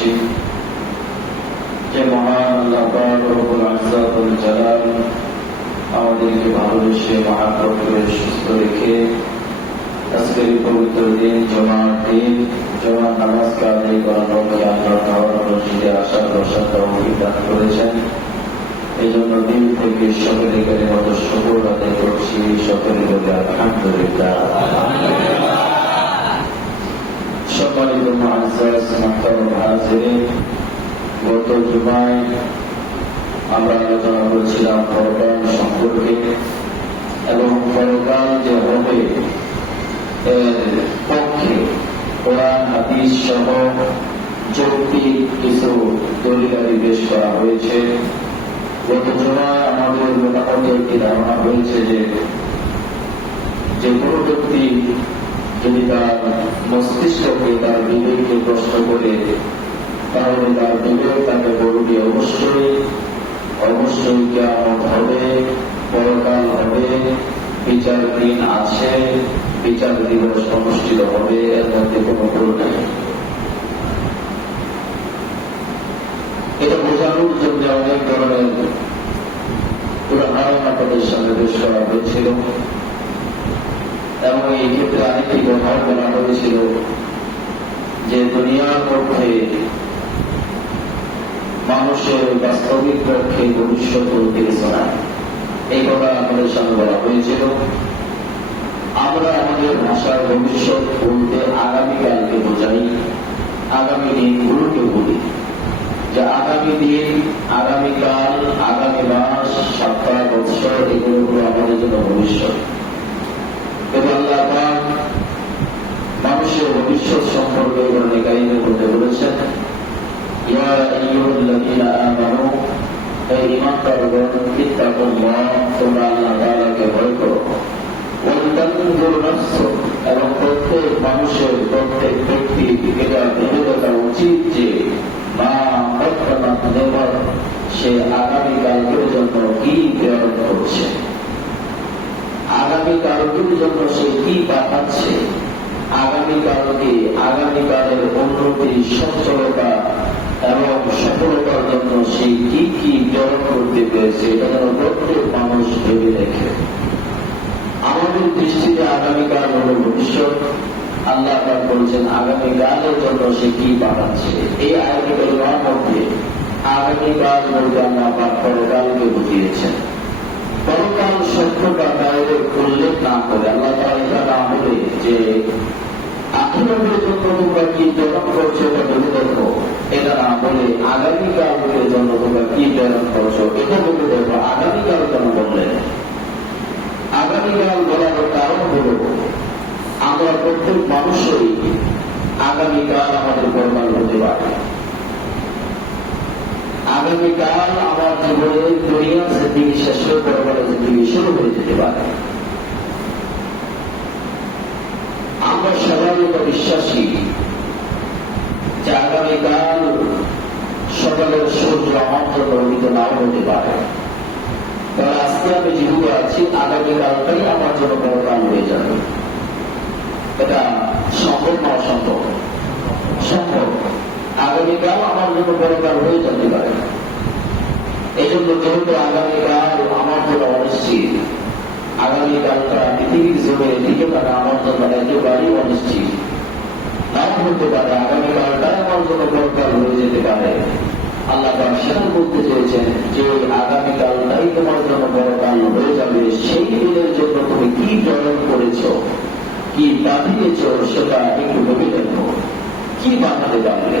করছি। যে মহান আল্লাহ জালাল আমাদেরকে ভালোবেসে করে সুস্থ রেখে আজকের পবিত্র দিন, জমার দিন, জমার নামাজকে আদায় করানোকে আল্লাহ তাআলা মসজিদে আসার প্রসাদ করেছেন। এই জন্য দিন থেকে সকলে গেলে মতো সকল আদায় করছি সকলে বলে আলহামদুলিল্লাহ। সম্মানিত গত জুমায় আমরা আলোচনা করেছিলাম পরকাল সম্পর্কে এবং পরকাল যে হবে, এর পক্ষে কোরআন, হাদিস সহ যৌক্তিক কিছু দলিলারি পেশ করা হয়েছে। গত জুমায় আমাদের মোটামুটি একটি ধারণা হয়েছে যে যে কোনো ব্যক্তি যদি তার মস্তিষ্ককে তার বিবেককে প্রশ্ন করে, তাহলে তার বিবেক তাকে বলবে, অবশ্যই অবশ্যই কেমন হবে পরকাল হবে? বিচার দিন আছে, বিচার দিবস অনুষ্ঠিত হবে, এর মধ্যে কোনো ভুল নেই। এটা বোঝানোর জন্য অনেক ধরনের উদাহরণ আপনাদের সামনে পেশ করা হয়েছিল। এবং এই ক্ষেত্রে আরেকটি বলা হয়েছিল যে দুনিয়ার মধ্যে মানুষের বাস্তবিক পক্ষে ভবিষ্যৎ কিছু এই কথা আমাদের সামনে বলা হয়েছিল। আমরা আমাদের ভাষার ভবিষ্যৎ বলতে আগামীকালকে বোঝাই, আগামী দিনগুলোকে বলি। যে আগামী দিন আগামীকাল আগামী মাস, সপ্তাহ, বৎসর, এগুলো আমাদের জন্য ভবিষ্যৎ। এবং আল্লাহ মানুষের ভবিষ্যৎ সম্পর্কে কোরআনে কারিমের মধ্যে বলেছেন, ইয়া আইয়ুহাল্লাযীনা আমানু, হে ঈমানদারগণ, ইত্তাকুল্লাহ, তোমরা আল্লাহ তাআলাকে সে আগামীকালকের জন্য কি প্রেরণ করছে। আগামীকালকের জন্য সে কি পাঠাচ্ছে আগামীকালকে আগামীকালের উন্নতি, সচ্ছলতা এবং সফলতার জন্য সে কি কি প্রেরণ করতে পেরেছে, এটা যেন প্রত্যেক মানুষ ভেবে দেখে। আমাদের দৃষ্টিতে আগামীকাল হল ভবিষ্যৎ। আল্লাহ পাক বলছেন, আগামীকালের জন্য সে কি পাঠাচ্ছে এই আয়াতের মধ্যে আগামীকাল বলতে আল্লাহ পাক পরকালকে বুঝিয়েছেন। পরকাল সত্যটা তাদের উল্লেখ না করে। আল্লাহ এটা না বলে যে আখিরাতের জন্য তোমরা কি প্রেরণ করছ এটা বলে দেখো। এটা না বলে আগামীকালের জন্য তোমরা কি প্রেরণ করছ, এটা বলে দেখো। আগামীকাল কেন বললেন আগামীকাল বলার কারণ হল, আমরা প্রত্যেক মানুষই আগামীকাল আমাদের পরকাল হতে পারে। আগামীকাল আমার জীবনের দুনিয়া জিন্দিগি শেষ হয়ে জিন্দিগি শুরু হয়ে যেতে পারে। আমরা সাধারণত বিশ্বাসী যে আগামীকাল সকালের সূর্য উদিত নাও হতে পারে। কারণ আজকে আমি জীবিত আছি, আগামীকালটাই আমার জন্য পরকাল হয়ে যাবে। এটা সম্ভব না অসম্ভব? সম্ভব। আগামীকাল আমার জন্য পরকাল হয়ে যেতে পারে। এই জন্য যেহেতু আগামীকাল আমার জন্য অনিশ্চিত আগামীকালটা পৃথিবীর জমির দিকে তারা আমার জন্য একেবারেই অনিশ্চিত। নাও হতে পারে আগামীকালটাই আমার জন্য পরকাল হয়ে যেতে পারে। আল্লাহ সেটা বলতে চেয়েছেন যে আগামীকালটাই তোমার জন্য বড়কাল হয়ে যাবে। সেই দিনের জন্য তুমি কি প্রেরণ করেছ, কি পাঠিয়েছ সেটা একটু ভেবে দেখো। কি পাঠাতে পারলে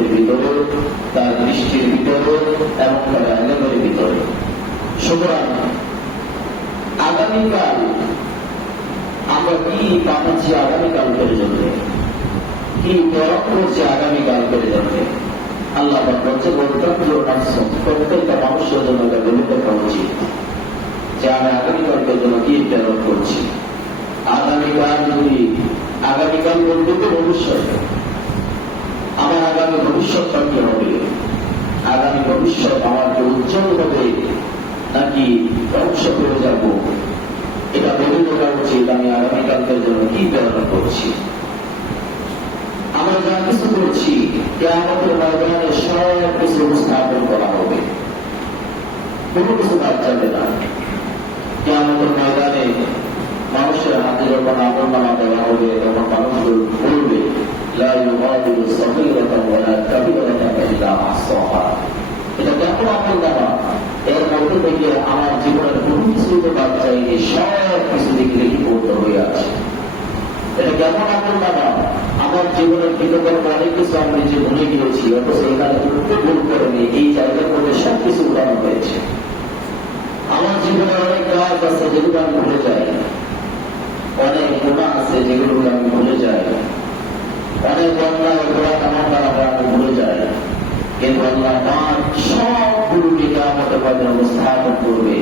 ভিতরে তার দৃষ্টির ভিতরে এবং তার এলেমের ভিতরে সুতরাং আগামীকাল আমরা কি পাঠাচ্ছি আগামীকালকের জন্য কি পরম করছে আগামীকালকের জন্য আল্লাহ পাক বলছে বলতাম প্রত্যেকটা মানুষের জন্য এটা ভেবে দেখা উচিত। যে আমি আগামীকালকের জন্য কি প্রেরণ করছি? আগামীকাল যদি আগামীকাল বলতে তো ভবিষ্যৎ আগামী ভবিষ্যৎটা কি হবে? আগামী ভবিষ্যৎ আমার কি উজ্জ্বল হবে, নাকি ধ্বংস করে যাব? এটা ভেবে দেখা উচিত, আমি আগামীকালকের জন্য কি প্রেরণ করছি। আমরা যা কিছু করছি আমাদের ময়দানে সব কিছু উপস্থাপন করা হবে। কোনো কিছু বাদ যাবে না। আমাদের ময়দানে মানুষের হাতে যখন নামা দেওয়া হবে, তখন মানুষগুলো বলবে লা ইউগাদিরু সগীরাতান ওয়ালা কাবীরাতান ইল্লা আহসাহা এটা কেমন আমল নামা এর মধ্যে থেকে আমার জীবনের কোনো কিছু তো বাদ যায়নি সব কিছু দিকে পড়তে হয়ে আছে। এটা কেমন আমল নামা আমার জীবনের কৃতকর্ম অনেক কিছু আমি নিজে ভুলে গিয়েছি, অথচ এখানে একটু ভুল করেনি এই জায়গার মধ্যে সব কিছু উঠানো হয়েছে। আমার জীবনে অনেক কাজ আছে যেগুলো আমি ভুলে যাই। অনেক গুণা আছে যেগুলো আমি ভুলে যাই। অনেক অন্যায় অপরাধ আমার দ্বারা আমি ভুলে যাই কিন্তু আল্লাহ পাক সবগুলোকে আমাদের মধ্যে উপস্থাপন করবে।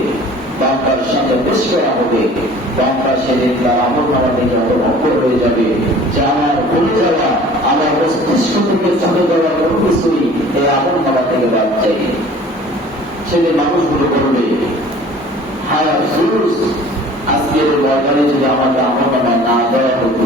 বাম্পার সাথে পেশ করা হবে। বাম্পার সেদিন তার আমল নামা থেকে অবভক্ত হয়ে যাবে। যে আমার ভুলে যাওয়া আমার মস্তিষ্ক থেকে চলে যাওয়া কোনো এই আমল থেকে সেদিন মানুষগুলো করবে যদি নামা না দেওয়া হতো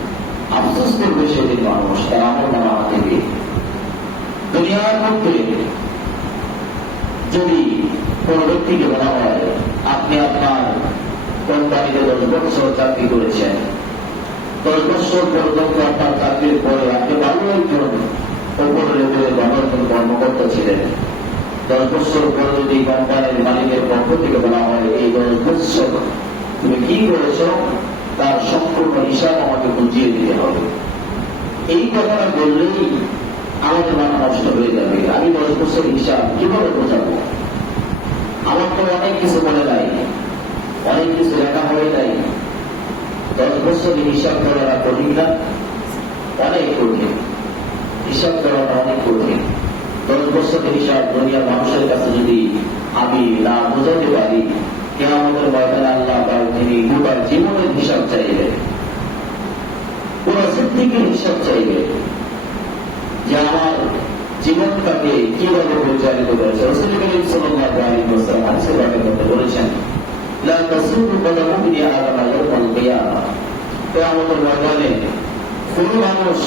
আফসোস করবে সেদিন মানুষ তার আমল নামা হাতে দুনিয়ার মধ্যে যদি কোন ব্যক্তিকে বলা হয়, আপনি আপনার কোম্পানিতে দশ বছর চাকরি করেছেন। দশ বছর পর্যন্ত আপনার চাকরির পরে আপনি ভালো একজন ওপর লেভেলের ভালো কর্মকর্তা ছিলেন। দশ বছর পরে যদি কোম্পানির মালিকের পক্ষ থেকে বলা হয়, এই দশ বছর তুমি কি করেছ? তার সম্পূর্ণ হিসাব আমাকে বুঝিয়ে দিতে হবে। এই কথাটা বললেই আমাদের মাথা নষ্ট হয়ে যাবে। আমি দশ বছর হিসাব কীভাবে বোঝাবো? আমার তো অনেক কিছু মনে নাই। অনেক কিছু লেখা হয়ে নাই। দশ বছর হিসাব করাটা কঠিন না? অনেক কঠিন। হিসাব করাটা অনেক কঠিন। দশ বছর হিসাব দুনিয়ার মানুষের কাছে যদি আমি না বোঝাতে পারি কেয়ামতের ময়দানে আল্লাহ তার তিনি গোটা জীবনের হিসাব চাইবে। পুরো হিসাব চাইবে যে আমার জীবনটাকে কীভাবে পরিচালিত করেছে। রসুল করিম সাল্লাল্লাহু আলাইহি ওয়াসাল্লাম হাদিসে বর্ণনা বলেছেন, লা আদামা ইয়াউমাল কিয়ামা। কিয়ামতের ময়দানে কোনো মানুষ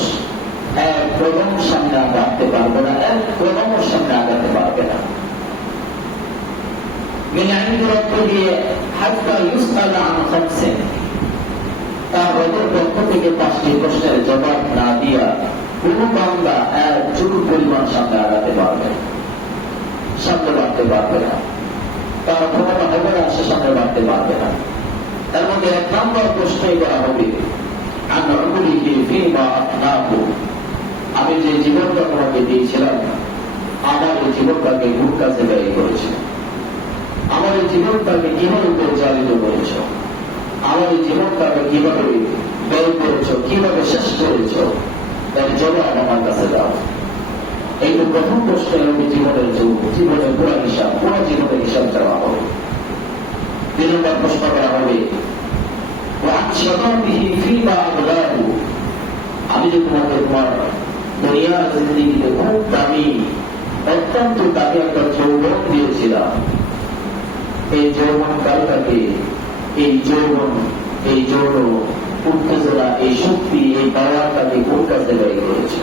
এক প্রথম সামনে আগাতে পারবে না, এক প্রথম সামনে আগাতে পারবে না। من عند ربه حتى يسأل عن خمس তার রবের পক্ষ থেকে পাঁচটি প্রশ্নের জবাব না দিয়া কোন বাংলা এক চুল পরিমাণ সামনে আগাতে পারবে সামনে বাড়তে পারবে না তার ক্ষমতা হবে না সে সামনে বাড়তে পারবে না তার মধ্যে এক নম্বর প্রশ্নই করা হবে আমি যে জীবনটা তোমাকে দিয়েছিলাম আমার এই জীবনটাকে ভুল কাছে ব্যয় করেছিলাম এই জীবনটাকে কীভাবে পরিচালিত করেছ? এই জীবনটাকে কীভাবে ব্যয় করেছ? কীভাবে শেষ করেছ? তার জবাব আমার কাছে দাও। এই তো প্রথম প্রশ্ন আমি জীবনের যুগ জীবনের পুরা হিসাব, পুরো জীবনের হিসাব দেওয়া হবে। দুই নম্বর প্রশ্ন করা হবে আমি যে তোমাকে তোমার দুনিয়ার জিন্দিগিতে খুব দামি, অত্যন্ত দামি একটা যৌবন দিয়েছিলাম। এই যৌবন কালটাকে, এই যৌবন, এই যৌন উত্তেজনা, এই শক্তি, এই পাওয়ারটাকে কোন কাছে ব্যয় করেছে?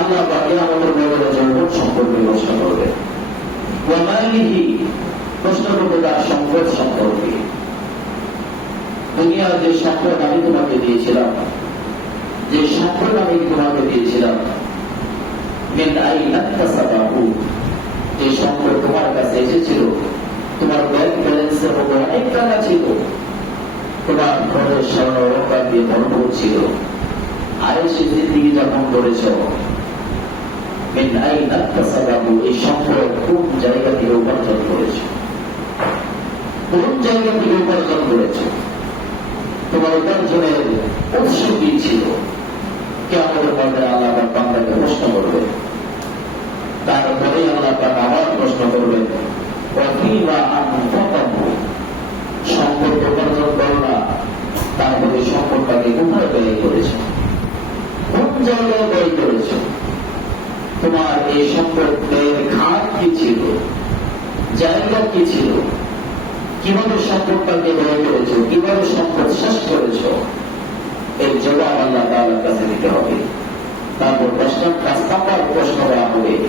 আল্লাহ বাকি আমাদের মধ্যে যৌবন সম্পর্কে প্রশ্ন করবে ওয়ামালিহি প্রশ্ন করবে তার সম্পদ সম্পর্কে। দুনিয়ার যে সম্পদ আমি তোমাকে দিয়েছিলাম, যে সম্পদ আমি তোমাকে দিয়েছিলাম যে তোমার কাছে এসেছিল, তোমার ব্যাংক অনেক টাকা ছিল। তোমার ঘরের স্বর্ণ দিয়ে ভরপুর ছিল। যাপন করেছ এই সম্পদ কোন জায়গা থেকে উপার্জন করেছ? কোন জায়গা থেকে উপার্জন করেছ? তোমার উপার্জনের উৎস কি ছিল? কেমন মধ্যে আল্লাহ বান্দাকে প্রশ্ন করবে তার আবার প্রশ্ন করবেন তোমার এই খাত কি ছিল? জায়গা কি ছিল? কীভাবে সম্পদটাকে ব্যয় করেছ? কীভাবে সম্পদ শেষ করেছ? এর জবাব আল্লাহ তাআলার কাছে দিতে হবে। তারপর প্রশ্ন প্রশ্ন করা হবে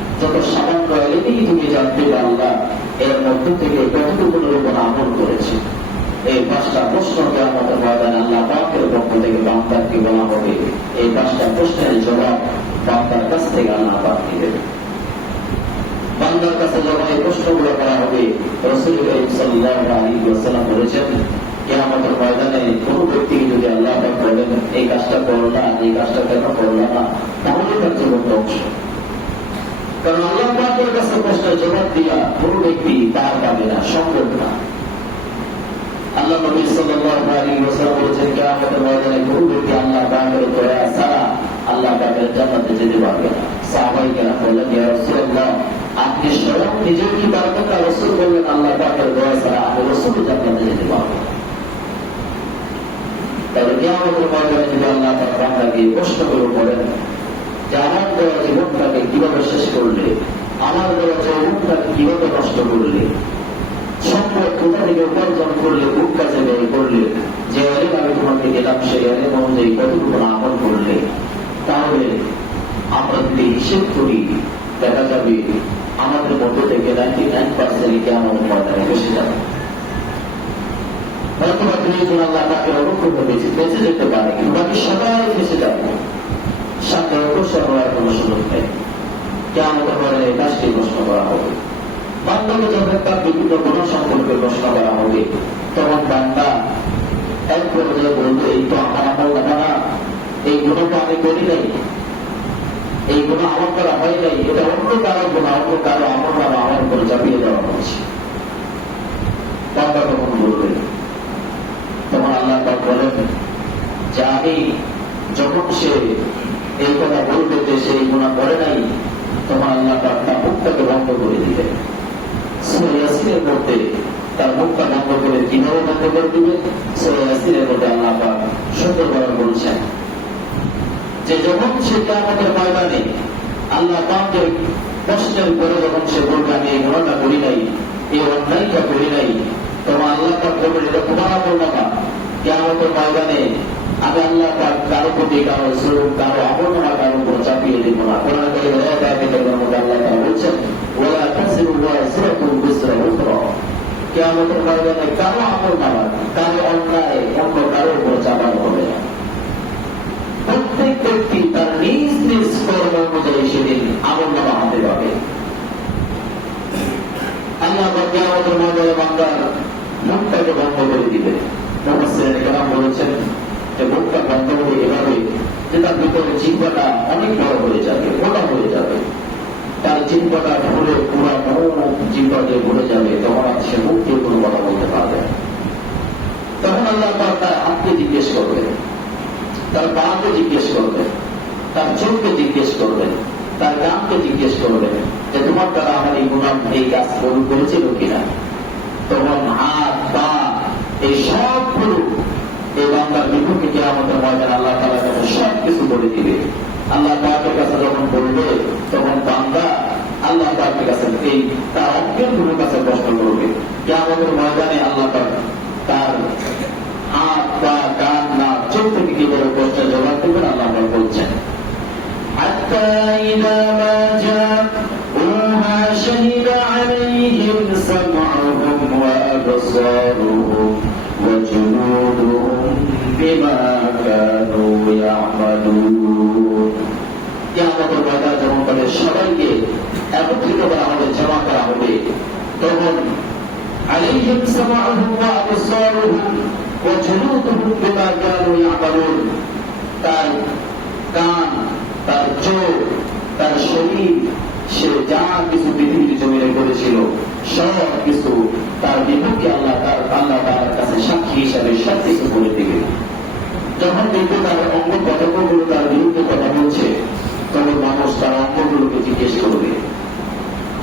যত সামান্য এলেই তুমি জানতে পারলা এর মধ্য থেকে কতটুকুর উপর আমল করেছে। এই পাঁচটা প্রশ্নকে আমাদের ময়দানে আল্লাহ পাকের পক্ষ থেকে বান্দারকে বলা হবে, এই পাঁচটা প্রশ্নের জবাব বান্দার কাছ থেকে আল্লাহ পাক দিবেন। বান্দার কাছে যখন এই প্রশ্নগুলো করা হবে, রসুল ওয়াসাল্লাম বলেছেন, কিয়ামতের ময়দানে কোন ব্যক্তি যদি আল্লাহ বলেন, এই কাজটা করলা এই কাজটা কেন করলা না, তাহলে তার জীবন ধ্বংস কারণ আল্লাহ পাকের কাছে প্রশ্নের জবাব দিয়া কোন ব্যক্তি তার পাবে না সম্ভব না। আল্লাহ নবী সাল্লাল্লাহু আলাইহি ওয়াসাল্লাম বলেছেন ময়দানে কোন ব্যক্তি আল্লাহ পাকের দয়া ছাড়া আল্লাহ পাকের জান্নাতে যেতে পারবে না। সাহাবাই বললেন, ইয়া রাসূলুল্লাহ, আপনি স্বয়ং নিজেও কি পারবেন বললেন, আল্লাহ পাকের দয়া ছাড়া জান্নাতে যেতে ময়দানে যদি আল্লাহ পাক প্রশ্ন করে বলেন যে আমার দেওয়া জীবনটাকে কীভাবে শেষ করলে, আমার দেওয়া যৌবনটাকে কীভাবে নষ্ট করলে সম্পদ কোথা উপার্জন করলে কাজে ব্যয় করলে, যে অনুযায়ী কতটুকু আমল করলে, তাহলে আমরা যদি হিসেব করি, দেখা যাবে আমাদের মধ্যে থেকে নাইনটি নাইন পার্সেন্ট বেশি যাবে। হয়তোবা দুইজন আল্লাহ তাকে বেঁচে যেতে পারে বাকি সবাই বেঁচে যাবে। সাথে অগ্রসর হওয়ার কোন সুযোগ নেই। কাজটি প্রশ্ন করা হবে। যখন তার বিভিন্ন সম্পর্কে প্রশ্ন করা হবে, তখন এক বলবে, এই তো আমার না। এই আমি করি নাই। এই গুণ করা হয় নাই। এটা অন্য কারও গুণ অন্য কারও আমার চাপিয়ে দেওয়া তখন বলবে তখন আল্লাহ বলেন যে আমি যখন সে এই কথা বলবে যে সে এই গুণা করে নাই, তখন আল্লাহ তার মুখটাকে বন্ধ করে দিবেন। সৈয়াসিনের মধ্যে তার মুখটা বন্ধ করে কীভাবে বন্ধ করে দিবে মধ্যে আল্লাহ পাক সুন্দরভাবে বলছেন, যে যখন ময়দানে আল্লাহ প্রশ্নের পরে যখন সে বলবে, আমি এই করি নাই, এই অন্যায়টা করি নাই আল্লাহ এটা তোমার না কেমন ময়দানে আমি আল্লাহ পাক কারও প্রতি কারও জোর কারও আমলনা কারও উপর চাপিয়ে দিব না। কোরআন মধ্যে বলছেন কারও তার হাতে পাবে। আল্লাহ করে দিবে মুফাসসিরিন বলেছেন যে মুখটা বন্ধ হবে এভাবে যে তার ভিতরে জিহ্বাটা অনেক বড় হয়ে যাবে, মোটা হয়ে যাবে। তার জিহ্বাটা ভুলে পুরা মুখ জিহ্বা দিয়ে ভরে যাবে, তখন আর সে মুখ দিয়ে কোনো কথা বলতে পারবে তখন আল্লাহ পাক তার হাতকে জিজ্ঞেস করবে তার পাকে জিজ্ঞেস করবেন, তার চোখকে জিজ্ঞেস করবেন, তার গানকে জিজ্ঞেস করবেন যে তোমার দ্বারা আমার এই গুণাম এই কাজ করেছিল কিনা? তখন হাত, পা, এই সবগুলো এই বান্দার বিপক্ষে কে আমাদের ময়দান আল্লাহ তালা কাছে সব কিছু বলে দিবে, আল্লাহ পাকের কাছে যখন বলবে, তখন বান্দা আল্লাহ পাকের কাছে এই তার অজ্ঞানগুলোর কাছে প্রশ্ন করবে। কে ময়দানে আল্লাহ পাক সবাইকে একত্রিত করা হবে জমা করা হবে তখন عليهم سمعهم وأبصارهم وجنودهم بما كانوا يعملون তার কান তার চোখ তার শরীর সে যা কিছু পৃথিবীর জমিনে করেছিল সব কিছু তার বিপক্ষে আল্লাহ তার আল্লাহ তার কাছে সাক্ষী হিসাবে সব কিছু বলে দিবে যখন দেখবে তার অঙ্গ পদকগুলো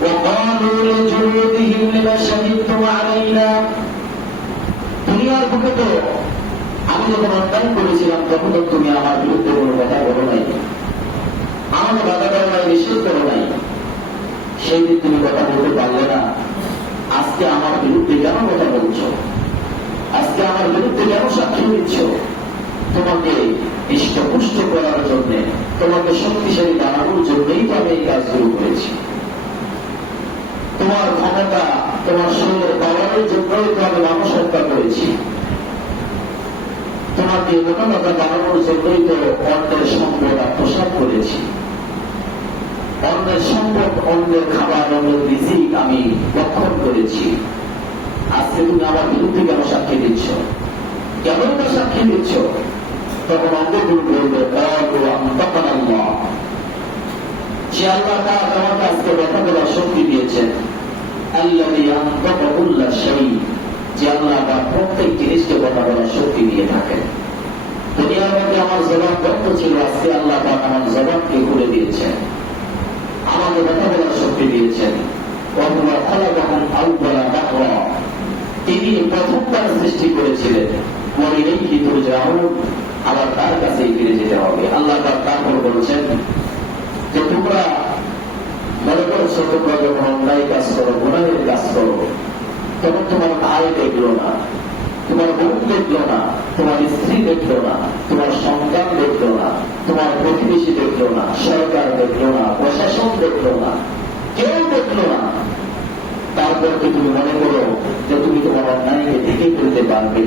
وقالوا لجلودهم لما شهدتم علينا দুনিয়ার বুকে তো আমি যখন অন্যায় করেছিলাম তখন তো তুমি আমার বিরুদ্ধে কোনো কথা বলো নাই আমার বাধা করো নাই নিষেধ করো নাই সেই দিন তুমি কথা বলতে পারলে না আজকে আমার বিরুদ্ধে কেন কথা বলছো আজকে আমার বিরুদ্ধে কেন সাক্ষী দিচ্ছ তোমাকে ইষ্টপুষ্ট করার জন্য তোমাকে শক্তিশালী বানানোর জন্যই তো আমি এই কাজগুলো করেছি তোমার ক্ষমতা, তোমার শরীরের পাওয়ারের জন্যই তো আমি মানুষ হত্যা করেছি। তোমাকে মোটামোটা বানানোর জন্যই তো অন্যের সম্পদ আত্মসাত করেছি। অন্যের সম্পদ, অন্যের খাবার, অন্যের রিজিক আমি রক্ষণ করেছি। আজকে তুমি আমার বিরুদ্ধে কেন সাক্ষী দিচ্ছ? কেন সাক্ষী দিচ্ছ? তখন অঙ্গগুলো বলবে তখন আল্লাহ। যে আল্লাহ তার আমাকে আজকে কথা বলার শক্তি দিয়েছেন? আল্লাহ সেই যে আল্লাহ তার প্রত্যেক জিনিসকে কথা বলার শক্তি দিয়ে আজকে আল্লাহ পাক শক্তি দিয়েছেন? তিনি প্রথমবার সৃষ্টি করেছিলেন। আবার তার কাছেই ফিরে যেতে হবে। আল্লাহ তারপর বলছেন যে তোমরা মনে করছ তোমরা যখন অন্যায় কাজ করো গুণাহের কাজ করো, তখন তোমার ভাই দেখল না, তোমার বোন দেখল না, তোমার স্ত্রী দেখল না, তোমার সন্তান দেখল না, তোমার প্রতিবেশী দেখল না, সরকার দেখল না, প্রশাসন দেখল না, কেউ দেখল না। তারপর কি তুমি মনে করো যে তুমি তোমার অন্যায়কে ঢেকে ফেলতে পারবে?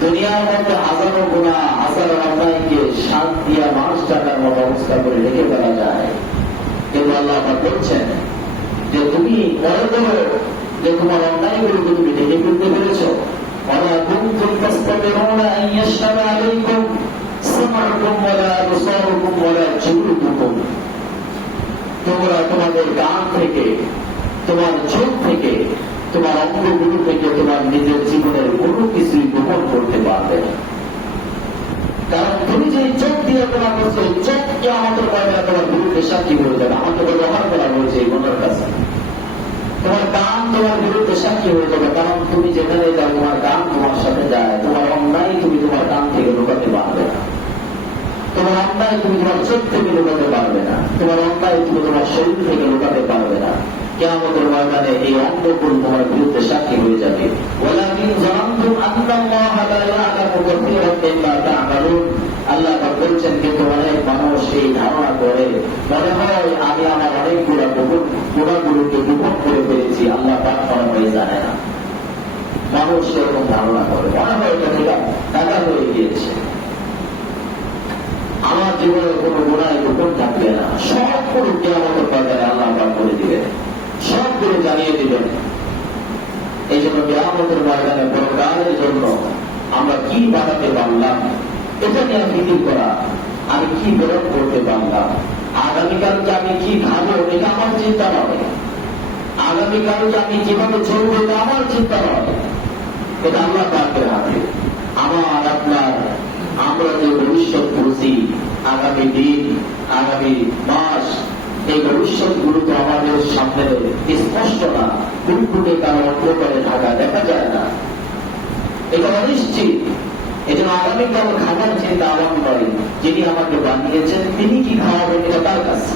দুনিয়ার মধ্যে হাজারো গুণা হাজারো অন্যায়কে শান্ত দিয়া মানুষ টাকার মতো অবস্থা করে রেখে ফেলা যায় কিন্তু আল্লাহ আবার বলছেন যে তুমি মনে করো যে তোমার অন্যায়গুলোকে তুমি ঢেকে ফেলতে পেরেছ ولا كنتم تستطيعون ان يشهد عليكم سمعكم ولا ابصاركم ولا جلودكم তোমরা তোমাদের গান থেকে তোমার চোখ থেকে তোমার অঙ্গগুলো থেকে তোমার নিজের জীবনের কোনো কিছুই গোপন করতে পারবে। কারণ তুমি যে চোখ দিয়ে তোমার করছ, এই চোখকে আমাদের বাইরে তোমার বিরুদ্ধে সাক্ষী বলে দেবে? আমাকে ব্যবহার করা হয়েছে এই মনের কাছে। তোমার গান তোমার বিরুদ্ধে সাক্ষী হয়ে যাবে, কারণ তুমি যেখানে যাও, তোমার গান তোমার সাথে যায়। তোমার অন্যায় তুমি তোমার গান থেকে লুকাতে পারবে না। তোমার অন্যায় তুমি তোমার চোখ থেকে লুকাতে পারবে না। তোমার অন্যায় তুমি তোমার শরীর থেকে লুকাতে পারবে না। কেমতের ময়দানে এই অঙ্গগুলো তোমার বিরুদ্ধে সাক্ষী হয়ে যাবে। আল্লাহ বলছেন কিন্তু অনেক মানুষ এই ধারণা করে। মনে হয় আমি আমার গুণাগুলোকে গোপন করে ফেলেছি। আল্লাহ হয় জানে না। মানুষ এরকম ধারণা করে। মনে হয় এটা থেকে টাকা হয়ে গিয়েছে। আমার জীবনের কোনো গুণায় গোপন থাকবে না। সব কোনো কেয়ামতের আল্লাহ করে দিবেন। সবগুলো জানিয়ে দিবেন। এই জন্য কেয়ামতের ময়দানে পরকালের জন্য আমরা কি বানাতে পারলাম, এটা নিয়ে ফিকির করা, আমি কি বেরোন করতে পারলাম আগামীকালকে আমি কি খাব এটা আমার চিন্তা নয়। আগামীকালকে আমি কীভাবে চলবো, এটা আমার চিন্তা নয়। এটা আল্লাহ পাকের হাতে। আমার, আপনার, আমরা যে ভবিষ্যৎ বুঝি আগামী দিন, আগামী মাস এই ভবিষ্যৎ গুলো তো আমাদের সামনে স্পষ্ট না কুটকুটে কারও অন্ধকারে ঢাকা দেখা যায় না। এটা অনিশ্চিত। এই জন্য আগামীকাল খাবার চিন্তা আমার নয়, যিনি আমাকে বানিয়েছেন, তিনি কি খাওয়াবেন এটা তার কাছে।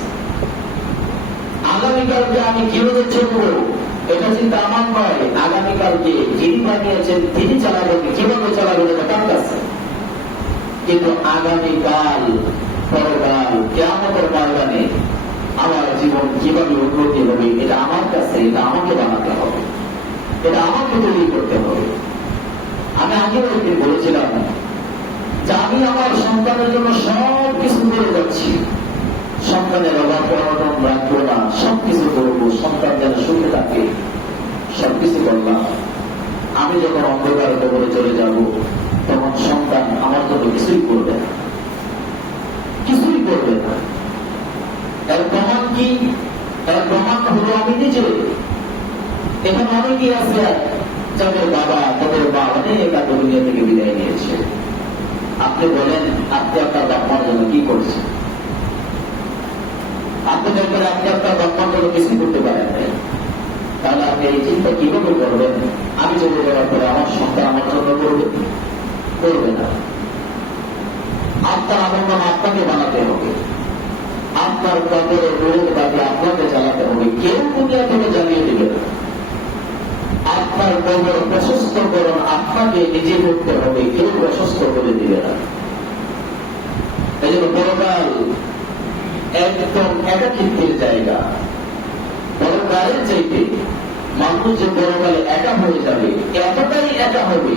আগামীকালকে আমি কীভাবে চলবো, এটা চিন্তা আমার নয়। আগামীকালকে যিনি বানিয়েছেন, তিনি চালাবেন, কীভাবে চালাবেন এটা তার কাছে। কিন্তু আগামীকাল পরকাল কেমন ময়দানে আমার জীবন কীভাবে উন্নতি হবে এটা আমার কাছে, এটা আমাকে বানাতে হবে। এটা আমাকে তৈরি করতে হবে। আমি আগেও একদিন বলেছিলাম যে আমি আমার সন্তানের জন্য সব কিছু করে যাচ্ছি। সন্তানের অভাব অনটন রাখব না সব কিছু করব, সন্তান যেন সুখে থাকে, সবকিছু করলাম। আমি যখন অন্ধকার কবরে চলে যাব, তখন সন্তান আমার জন্য কিছুই করবে না। কিছুই করবে না। কি? এর প্রমাণ হলো আমি নিজে। এখানে অনেকেই আছে? যাদের বাবা, তাদের মা অনেক আগে দুনিয়া থেকে বিদায় নিয়েছে। আপনি বলেন, আপনি আপনার বাপ্পার জন্য কি করছেন? আপনি দেখবেন আপনি আপনার বাপ্পার জন্য কিছুই করতে পারেন তাহলে আপনি এই চিন্তা কীভাবে করবেন? আমি চলে যাওয়ার পরে আমার সন্তান আমার জন্য করবে। করবে না। আপনার আবন্ধন আপনাকে বানাতে হবে। আপনার কবরে রোগ বাদে আপনাকে চালাতে হবে। কেউ দুনিয়া থেকে জ্বালিয়ে দিবে আপনার কবর প্রশস্ত করুন, আপনাকে নিজে করতে হবে। কেউ প্রশস্ত করে দিবে না। এই জন্য পরকাল একদম একাকিত্বের জায়গা। পরকালের চাইতে মানুষ যে পরকালে একা হয়ে যাবে, এতটাই একা হবে,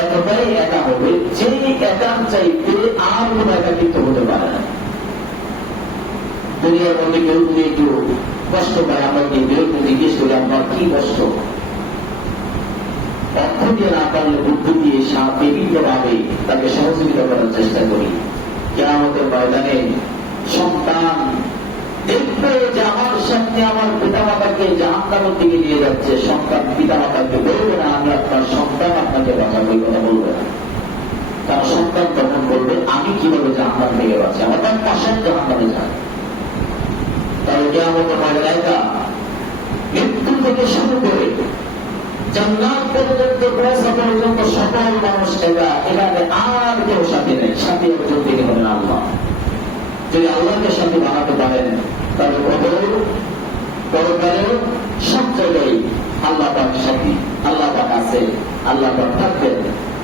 এতটাই একা হবে যে একার চাইতে আর কোন একাকিত্ব হতে পারে না। দুনিয়ার মধ্যে কেউ যদি একটু কষ্ট পায় আমরা কি বিরক্তি জিজ্ঞেস করি আপনার কি কষ্ট? অর্থ দিয়ে না পারলে বুদ্ধি দিয়ে বিভিন্ন ভাবে তাকে সহযোগিতা করার চেষ্টা করি। কেরামতের ময়দানে সন্তান দেখবে যে আমার সামনে আমার পিতা মাতাকে জাহান্নামের দিকে নিয়ে যাচ্ছে। সন্তান পিতা মাতাকে বলবে না, আমি আপনার সন্তান, আপনাকে বাঁচাবো, এই কথা বলবে না। তার সন্তান তখন বলবে, আমি কীভাবে জাহান্নাম থেকে বাঁচি? আমার তার পাশের জাহান্নামে যায় তাহলে কেরামতের ময়দানে মৃত্যু থেকে শুরু করে জান্নাত পর্যন্ত পৌঁছা পর্যন্ত সকল মানুষ এরা এখানে আর আল্লাহ। আল্লাহ আছে, আল্লাহ থাকবেন।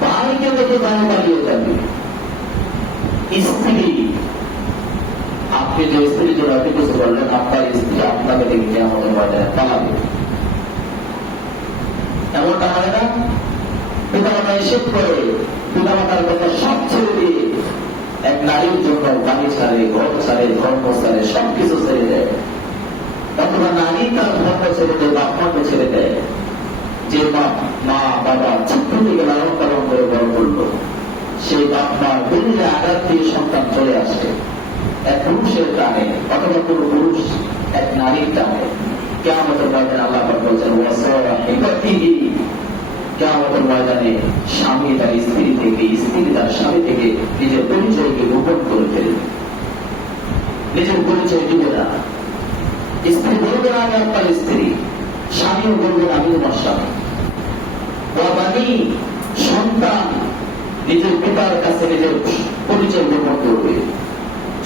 ভাইকে দেখে ভাই পালিয়ে যাবে স্ত্রী। আপনি যে স্ত্রী আপনি কিছু বললেন আপনার স্ত্রী আপনাকে দেখে আমাদের বাজারে পালাবে এমনটা হয় না? পিতামাতা এসে করে পিতামাতার কথা সব ছেড়ে দিয়ে এক নারীর জন্য বাড়ি ছাড়ে ঘর ছাড়ে, ধর্ম ছাড়ে, সবকিছু ছেড়ে দেয়। অথবা নারী তার ধর্ম ছেড়ে দেয় বাপমাকে ছেড়ে দেয়। যে বাপ, মা, বাবা ছোট্ট থেকে লালন পালন করে বড় করল, সেই বাপ, মা বিভিন্ন আঘাত দিয়ে সন্তান চলে আসে। এক পুরুষের টানে অথবা কোন পুরুষ এক নারীর টানে কেমতের ময়দানে আল্লাহ বলছেন কেমতের ময়দানে স্বামী তার স্ত্রী থেকে, স্ত্রী তার স্বামী থেকে নিজের পরিচয়কে গোপন করে ফেলবে নিজের পরিচয় দিবে না। স্ত্রী বলবে না, আমি আপনার স্ত্রী। স্বামীও বলবে না, আমি তোমার স্বামী। বাবানি সন্তান নিজের পিতার কাছে নিজের পরিচয় গোপন করবে।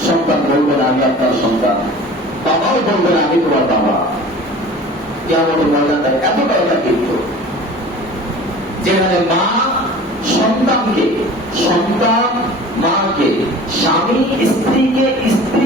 সন্তান বলবে না, আমি আপনার সন্তান। বাবাও বলবে না, আমি তোমার বাবা। কেমন ময়দানটা এতটা একাকিত্ব যেখানে মা সন্তানকে, সন্তান মাকে, স্বামী স্ত্রীকে স্ত্রী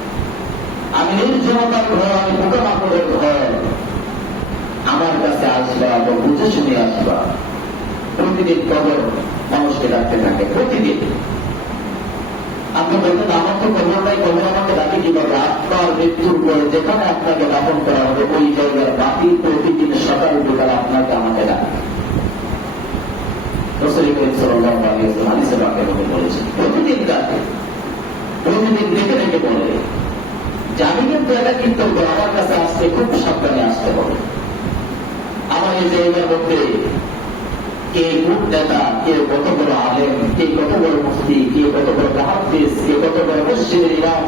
আমি নির্জনতার ঘর আমি পোকামাকড়ের ঘর। আমার কাছে আসবা বা বুঝে শুনে আসবা। প্রতিদিন কবর মানুষকে ডাকতে থাকে, প্রতিদিন। আপনি বলতেন আমার তো কবর নাই কবর আমাকে ডাকে কীভাবে আপনার মৃত্যুর পরে যেখানে আপনাকে দাপন করা হবে, ওই জায়গার বাতি প্রতিদিন সকাল বিকাল আপনাকে আমাকে ডাকে। প্রতিদিন ডাকে। প্রতিদিন ডেকে ডেকে বলে। যে আমি কিন্তু কিন্তু আমার কাছে আসতে খুব সাবধানে আসতে হবে। আমার এই জায়গার মধ্যে কে মুখ নেতা কে কত বড় আলেম, কে কত বড় মুফতি, কে কত বড় মহাদ্দেশ, কে কত বড় মসজিদের ইমাম,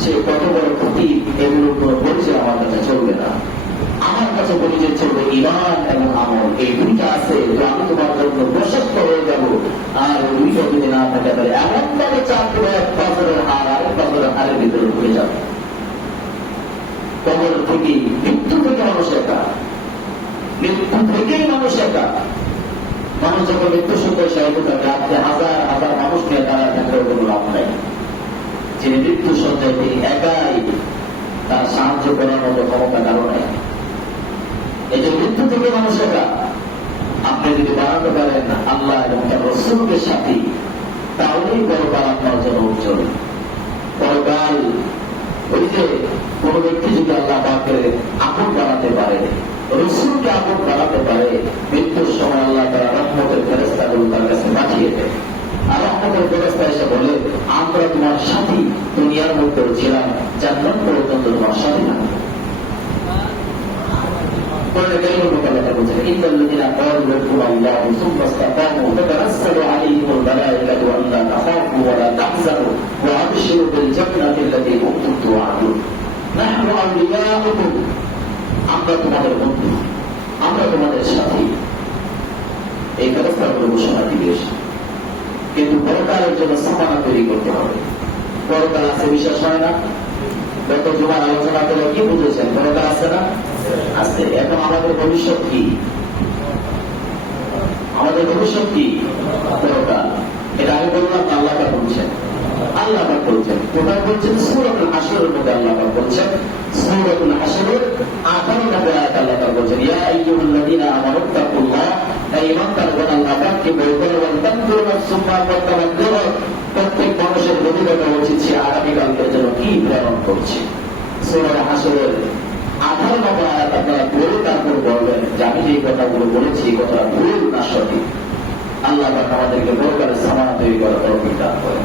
সে কত বড় ক্ষতি এগুলো কোনো বলছে আমার কাছে চলবে না। আমার কাছে পরিচয় চলবে ইমান এবং আমল। এই দুইটা আছে, তো আমি তোমার জন্য প্রশস্ত হয়ে যাব। আর ওই দুইটা যদি না থাকে তাহলে এমন ভাবে চাপ দেবে এক পাথরের হার, আরেক পাথরের হারের ভিতরে ঢুকে যাবে। কবর থেকে মৃত্যু থেকে মানুষ একা। মৃত্যু থেকেই মানুষ একা। মানুষ যখন মৃত্যু সুন্দর সাহিত্য থাকে আপনি হাজার হাজার মানুষ নিয়ে তারা থাকলেও কোনো লাভ নাই। যিনি মৃত্যু সজ্জায় তিনি একাই তার সাহায্য করার মতো ক্ষমতা কারও নাই। এই যে মৃত্যু থেকে মানুষ একা। আপনি যদি বাড়াতে পারেন আল্লাহ এবং তার রসুলকে সাথী, তাহলেই পরকাল আপনার জন্য উজ্জ্বল। পরকাল ওই কোন ব্যক্তি যদি আল্লাহ পাকে আগুন বাড়াতে পারে, রসুলকে আগুন বাড়াতে পারে, মৃত্যুর সময় আল্লাহ তারা রহমতের ফেরেস্তাগুলো তার কাছে পাঠিয়ে দেয়। আর রহমতের ফেরস্তা এসে বলে আমরা তোমার সাথী দুনিয়ার মধ্যে ছিলাম, জান্নাত পর্যন্ত তোমার সাথী না قال كلمة مكلفة إن الذين قالوا ربنا الله ثم استقاموا تتنزل عليهم الملائكة ألا تخافوا ولا تحزنوا وأبشروا بالجنة التي كنتم توعدون نحن أولياؤكم আমরা তোমাদের বন্ধু আমরা তোমাদের সাথী এই ব্যবস্থাগুলো ঘোষণা দিবেশ কিন্তু পরকালের জন্য সামানা তৈরি করতে হবে পরকাল আছে বিশ্বাস হয় না গত জুমার আলোচনা করে কি বুঝেছেন পরকাল আছে না আছে এখন আমাদের ভবিষ্যৎ কি? আমাদের ভবিষ্যৎ কি? এটা আমি বললাম আল্লাহ বলছেন। আল্লাহ বলছেন। কোথায় বলছেন? সুরাতুল হাসরের মধ্যে আল্লাহ বলছেন। সুরাতুল হাসরের 18 নম্বর আয়াত আল্লাহ বলছেন আইয়ুহাল্লাযীনা আমানু তাকুল্লাহ এই ইমানদারগণ আল্লাহ পাককে ভয় করো এবং তানজুরু নাফসুম মা প্রত্যেক মানুষের অভিজ্ঞতা উচিত সে আগামীকালকের জন্য কি প্রেরণ করছে। সুরা হাসরের আঠারো নম্বর আয়াত আপনারা পড়ে তারপর বলবেন, যে আমি যে কথাগুলো বলেছি, এই কথা ভুল না সঠিক। আল্লাহ আমাদেরকে বড় সামানা তৈরি করা তরফ দান করেন।